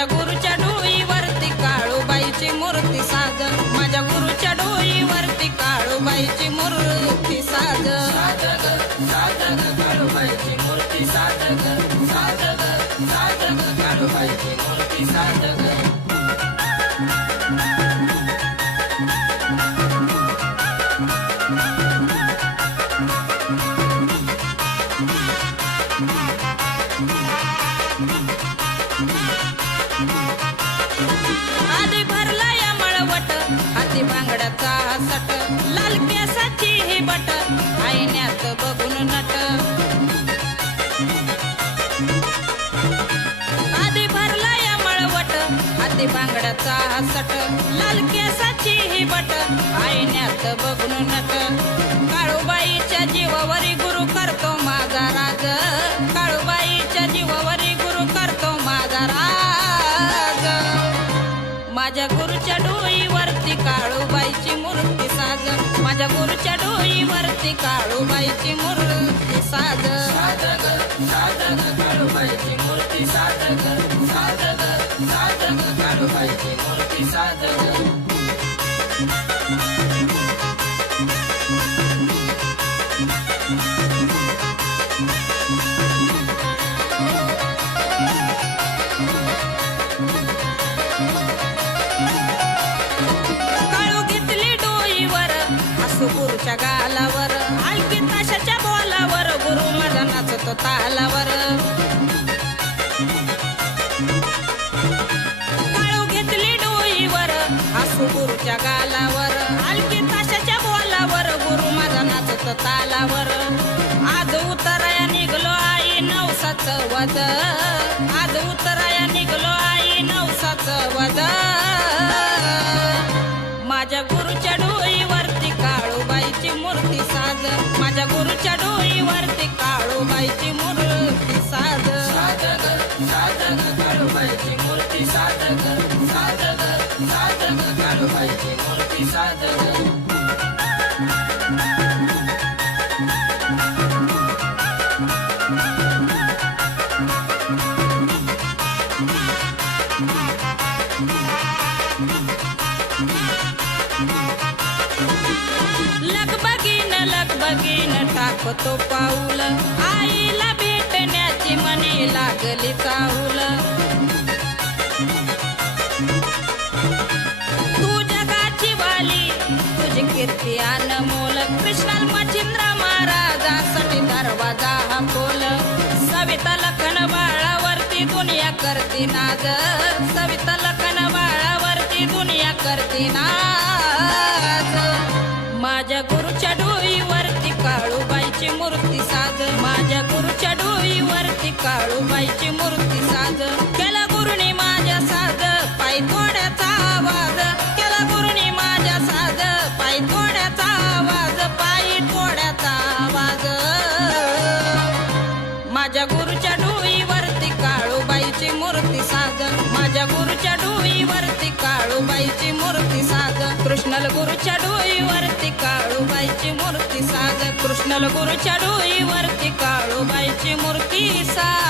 माझ्या गुरुच्या डोईवरती काळूबाईची मूर्ती साज माझ्या गुरुच्या डोईवरती काळूबाईची मूर्ती साज काळूबाईची मूर्ती साज काळूबाईची मूर्ती साज आधी भरला या मळवट हाती बांगड्याचा सट लाल केसाची ही बट आईन्यात बघून नट आधी भरला या मळवट हाती बांगड्याचा सट लाल केसाची ही बट आईन्यात बघून नट काळूबाईच्या जीवावरी गुरु करतो माझा राज काळूबाईच्या जीवावरी गुरु करतो माझा राज माझ्या गुरुच्या डोईवरती काळूबाईची मूर्ती साज माझ्या गुरुच्या डोईवरती काळूबाईची मूर्ती साज काळूबाईची मूर्ती साज काळूबाईची मूर्ती साज गुरुच्या गालावर हलकी ताशाच्या बोलावर गुरु माझा नाचतो तालावर काळू घेतली डोईवर हसू गुरुच्या गालावर हलकी ताशाच्या बोलावर गुरु माझा नाचतो तालावर आज उतराया निघलो आई नवसाचं वज आज उतराया निघलो आई नवसाचं वज माझ्या गुरुच्या डोईवरती काळूबाईची मूर्ती साज माझ्या गुरुच्या डोईवरती काळूबाईची मूर्ती साज काळूबाईची मूर्ती साज काळूबाईची मूर्ती साज लगबगीन टाकतो पाऊल आईला भेटण्याची मनी लागली चाहूल तू जगाची वाली तुझी कीर्ती अनमोल कृष्णाल मच्छिंद्र महाराजांसाठी दरवाजा हा बोल सविता लखन बाळावरती दुनिया करती नाज सविता लखन बाळावरती दुनिया करती नाज माझ्या गुरुच्या डोईवरती काळूबाईची मूर्ती साज माझ्या गुरुच्या डोईवरती काळूबाईची मूर्ती साज केला गुरुनी माझ्या साज पाय तोड्याचा आवाज केला गुरुनी माझ्या साज पाय तोड्याचा आवाज पाय तोड्याचा आवाज माझ्या गुरुच्या डोईवरती काळूबाईची मूर्ती साज माझ्या गुरुच्या डोईवरती काळूबाईची मूर्ती साज कृष्णल गुरुच्या डोईवरती काळूबाईची मूर्ती साज कृष्णल गुरुच्या डोईवरती काळूबाईची मूर्ती साज